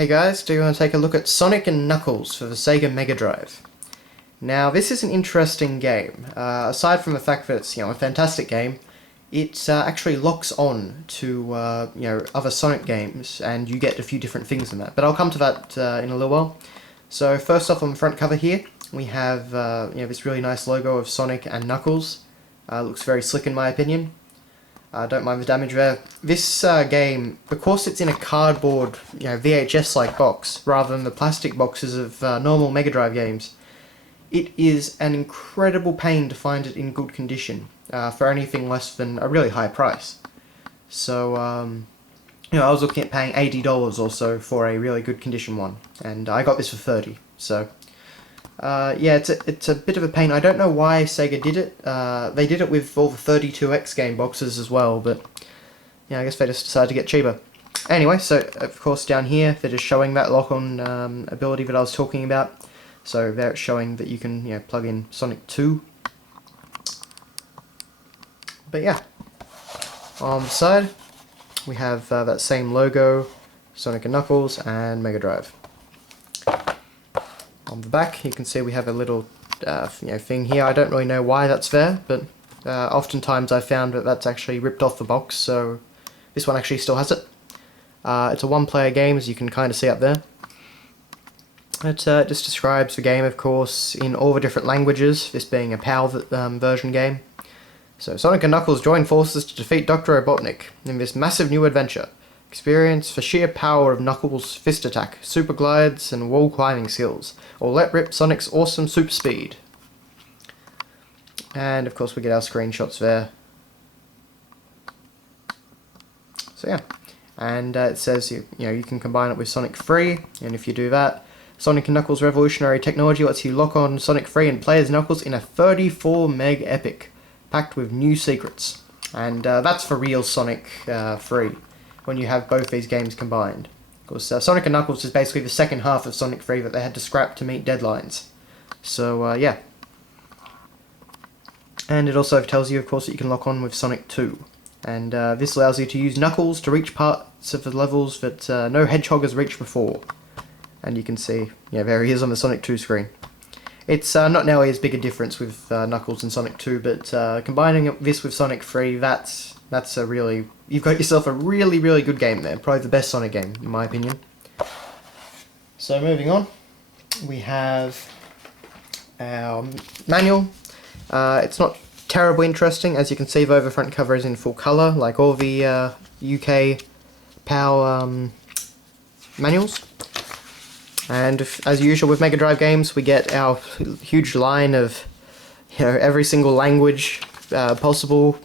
Hey guys, do you want to take a look at Sonic and Knuckles for the Sega Mega Drive? Now, this is an interesting game. Aside from the fact that it's a fantastic game, it actually locks on to other Sonic games, and you get a few different things in that. But I'll come to that in a little while. So first off, on the front cover here, we have this really nice logo of Sonic and Knuckles. Looks very slick in my opinion. Don't mind the damage there. This game, because it's in a cardboard, VHS-like box, rather than the plastic boxes of normal Mega Drive games, it is an incredible pain to find it in good condition for anything less than a really high price. So, I was looking at paying $80 or so for a really good condition one, and I got this for $30. So, yeah, it's a bit of a pain. I don't know why Sega did it. They did it with all the 32X game boxes as well, but I guess they just decided to get cheaper. Anyway, so of course down here they're just showing that lock-on ability that I was talking about. So there it's showing that you can plug in Sonic 2. But yeah, on the side we have that same logo, Sonic and Knuckles and Mega Drive. On the back, you can see we have a little thing here. I don't really know why that's there, but oftentimes I've found that that's actually ripped off the box, so this one actually still has it. It's a one-player game, as you can kind of see up there. It just describes the game, of course, in all the different languages, this being a PAL version game. So, Sonic and Knuckles join forces to defeat Dr. Robotnik in this massive new adventure. Experience the sheer power of Knuckles' fist attack, super glides, and wall climbing skills, or let rip Sonic's awesome super speed. And of course we get our screenshots there. So yeah, and it says you can combine it with Sonic 3, and if you do that, Sonic and Knuckles' revolutionary technology lets you lock on Sonic 3 and play as Knuckles in a 34 meg epic, packed with new secrets. And that's for real Sonic 3. When you have both these games combined. Of course, Sonic and Knuckles is basically the second half of Sonic 3 that they had to scrap to meet deadlines. So, yeah. And it also tells you, of course, that you can lock on with Sonic 2. And this allows you to use Knuckles to reach parts of the levels that no Hedgehog has reached before. And you can see, there he is on the Sonic 2 screen. It's not nearly as big a difference with Knuckles and Sonic 2, but combining this with Sonic 3, that's a really... You've got yourself a really, really good game there. Probably the best Sonic game, in my opinion. So moving on, we have our manual. It's not terribly interesting. As you can see, though, the front cover is in full colour, like all the UK PAL manuals. And as usual with Mega Drive games, we get our huge line of every single language possible,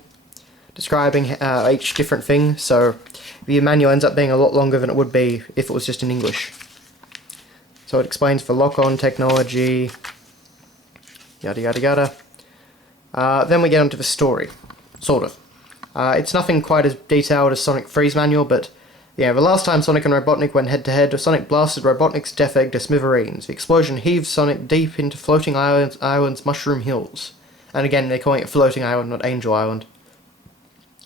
describing each different thing, so the manual ends up being a lot longer than it would be if it was just in English. So it explains the lock-on technology, yada yada yada. Then we get onto the story, sort of. It's nothing quite as detailed as Sonic 3's manual, but the last time Sonic and Robotnik went head-to-head, Sonic blasted Robotnik's Death Egg to smithereens. The explosion heaved Sonic deep into Floating Island's Mushroom Hills. And again, they're calling it Floating Island, not Angel Island.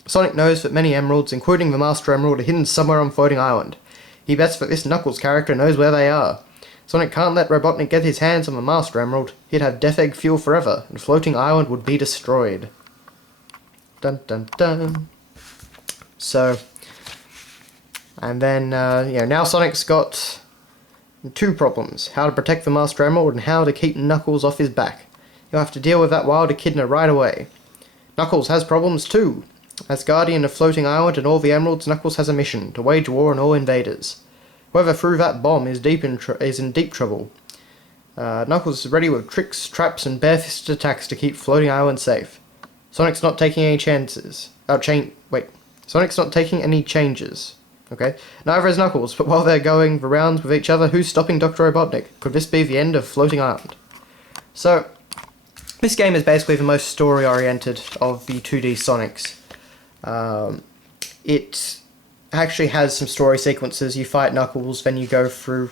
Sonic knows that many emeralds, including the Master Emerald, are hidden somewhere on Floating Island. He bets that this Knuckles character knows where they are. Sonic can't let Robotnik get his hands on the Master Emerald. He'd have Death Egg fuel forever, and Floating Island would be destroyed. Dun dun dun. So, and then, now Sonic's got two problems. How to protect the Master Emerald, and how to keep Knuckles off his back. You'll have to deal with that wild echidna right away. Knuckles has problems too. As guardian of Floating Island and all the emeralds, Knuckles has a mission, to wage war on all invaders. Whoever threw that bomb is in deep trouble. Knuckles is ready with tricks, traps, and bare-fisted attacks to keep Floating Island safe. Sonic's not taking any chances. Sonic's not taking any changes. Okay? Neither is Knuckles, but while they're going the rounds with each other, who's stopping Dr. Robotnik? Could this be the end of Floating Island? So, this game is basically the most story-oriented of the 2D Sonics. It actually has some story sequences. You fight Knuckles, then you go through,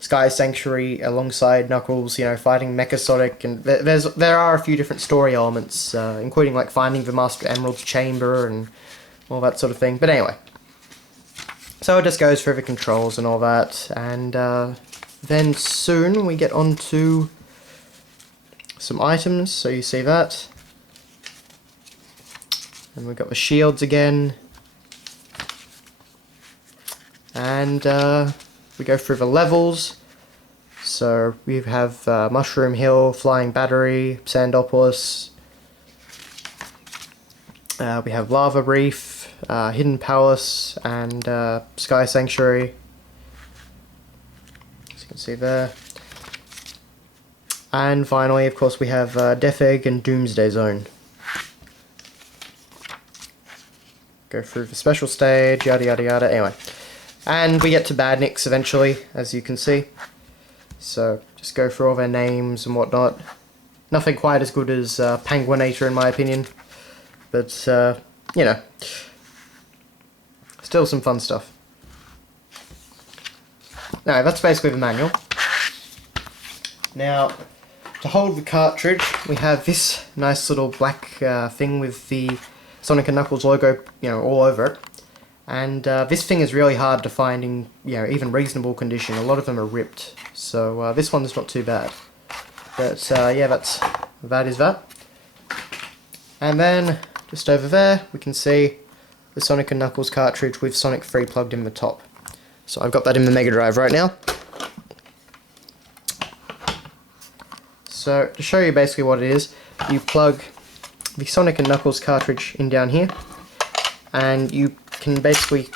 Sky Sanctuary alongside Knuckles, fighting Mecha Sonic, and there are a few different story elements, including like finding the Master Emerald's chamber and all that sort of thing. But anyway, So it just goes through the controls and all that, and then soon we get on to some items, so you see that. And we've got the shields again. And we go through the levels. So we have Mushroom Hill, Flying Battery, Sandopolis. We have Lava Reef, Hidden Palace, and Sky Sanctuary. As you can see there. And finally, of course, we have Death Egg and Doomsday Zone. Go through the special stage, yada yada yada, anyway. And we get to Badniks eventually, as you can see. So, just go through all their names and whatnot. Nothing quite as good as Penguinator in my opinion. But, you know. Still some fun stuff. Now, that's basically the manual. Now, to hold the cartridge, we have this nice little black thing with the Sonic & Knuckles logo, you know, all over it. And this thing is really hard to find in, you know, even reasonable condition. A lot of them are ripped, so this one's not too bad. But yeah, that is that. And then just over there, we can see the Sonic & Knuckles cartridge with Sonic 3 plugged in the top. So I've got that in the Mega Drive right now. So to show you basically what it is, you plug the Sonic & Knuckles cartridge in down here, and you can basically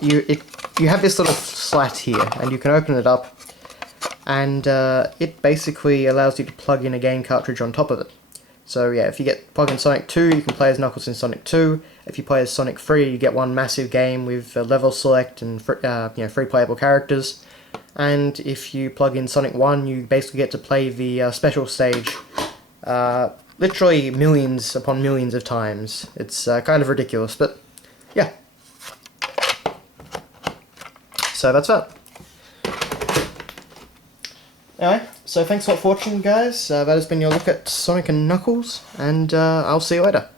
you have this little slat here, and you can open it up, and it basically allows you to plug in a game cartridge on top of it. So yeah, if you plug in Sonic 2, you can play as Knuckles in Sonic 2. If you play as Sonic 3, you get one massive game with level select and you know, free playable characters. And if you plug in Sonic 1, you basically get to play the special stage literally millions upon millions of times. It's kind of ridiculous, but yeah. So that's that. Anyway, so thanks a lot for watching, guys. That has been your look at Sonic & Knuckles, and I'll see you later.